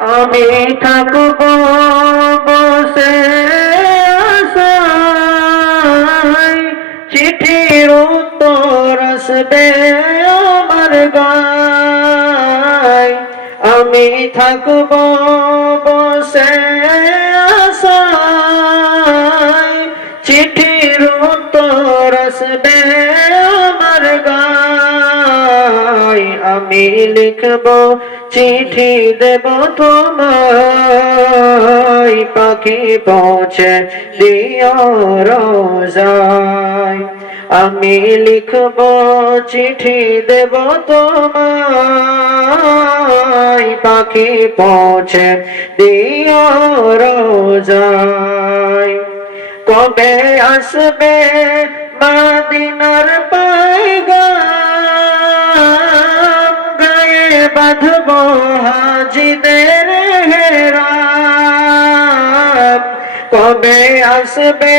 আমি থাকব বসে আশায়, চিঠির উত্তর আসবে আমার গায়। আমি থাকব বসে আশায়, চিঠির উত্তর আসবে আমার গায়। আমি লিখব চিঠি দেব তোমায়, পাখি পৌঁছে দিও রোজায়। আমি লিখব চিঠি দেব তোমায়, পাখি পৌঁছে দিও রোজায়। কবে আসবে মদিনার পয়গাম, গায়ে বাঁধব হাজিদের হেরাম। কবে আসবে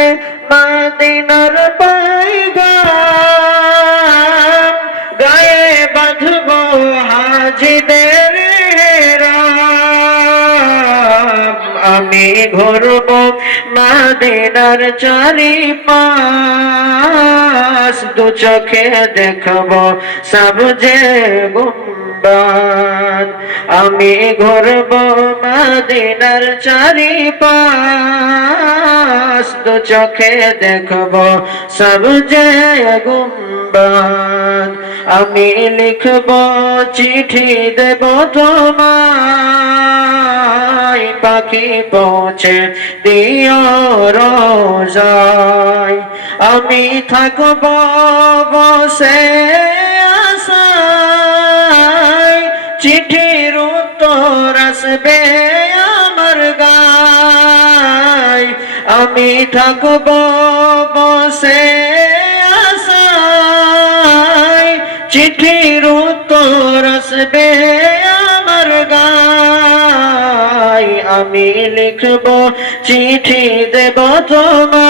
মদিনার পয়গাম, গায়ে বাঁধব হাজিদের হেরাম। আমি ঘুরব মদিনার চারিপাশ, দু চোখে দেখব সবজে গুম্বাদ। আমি ঘুরব মদিনার চারিপাশ, দু চোখে দেখব সবজে গুম্বাদ। আমি লিখব চিঠি দেব তোমায়, পাখি পৌঁছে দিও রোজায়। আমি থাকব বসে আশায়, চিঠির উত্তর আসবে আমার গায়। আমি থাকব বসে আশায়, চিঠির উত্তর আসবে আমার গায়। আমি লিখব চিঠি দেব তোমায়,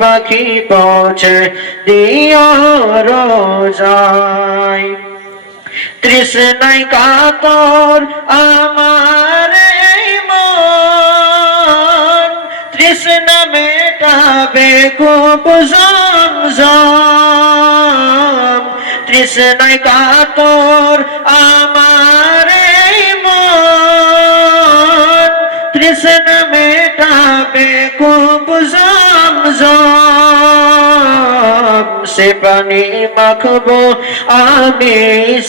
পাখি পৌঁছে দিও রোজায়। তৃষ্ণায় কাতর আমার এই মন, তৃষ্ণা মেটাবে কূপ জমজম। তৃষ্ণায় কাতর আমার এই মন, তৃষ্ণা মেটাবে কূপ জমজম। সে পানি মাখবো আমি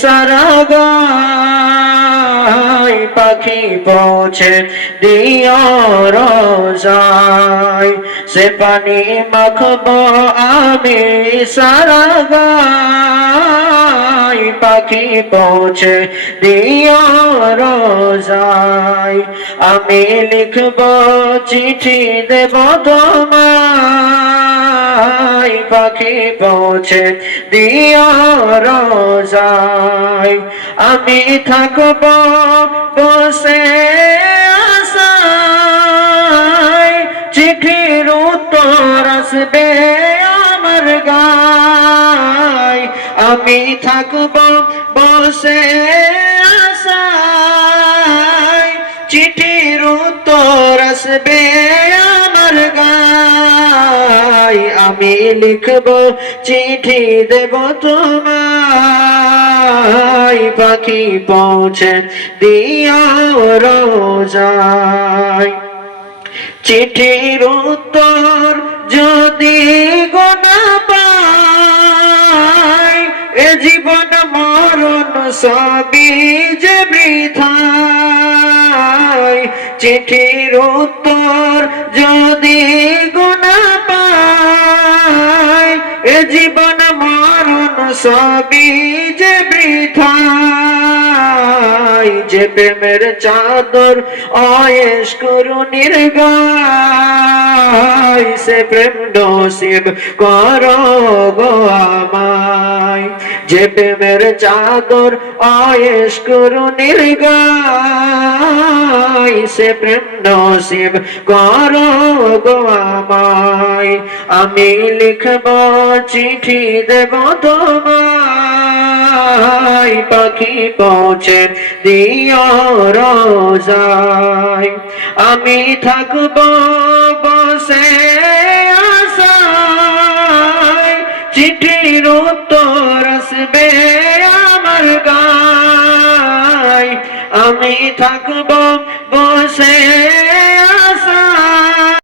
সারা গায়, পাখি পৌঁছে দিও রোজায়। সে পানি মাখবো আমি সারা গায়, পাখি পৌঁছে দিও রোজায়। আমি লিখব চিঠি দেব তোমায়, পাখি পৌঁছে দিও রোজায়। আমি থাকব বসে আশায়, চিঠির উত্তর আসবে আমার গায়। আমি থাকব বসে আশায়, চিঠির উত্তর আসবে আমার গায়। আমি লিখব চিঠি দেব তোমায়, পাখি পৌঁছে দিও রোজায়। চিঠির উত্তর যদি গোনা পাই, এ জীবন মরণ সবই যে বৃথায়। চিঠির উত্তর যদি গোনা পাই, এ জীবন মরণ সবই যে বৃথায়। যে প্রেমের চাদর অয়েশ করুণীর গায়, সে প্রেম নসিব করো গো আমায়। যে প্রেমের চাদর আয়েশ করুণীর গায় সে প্রেম নসিব করো গো আমায় আমি লিখব চিঠি দেব তোমায় পাখি পৌঁছে দিও রোজায় আমি থাকব বসে আশায় চিঠির উত্তর আসবে আমার গায় আমি থাকব বসে আশায়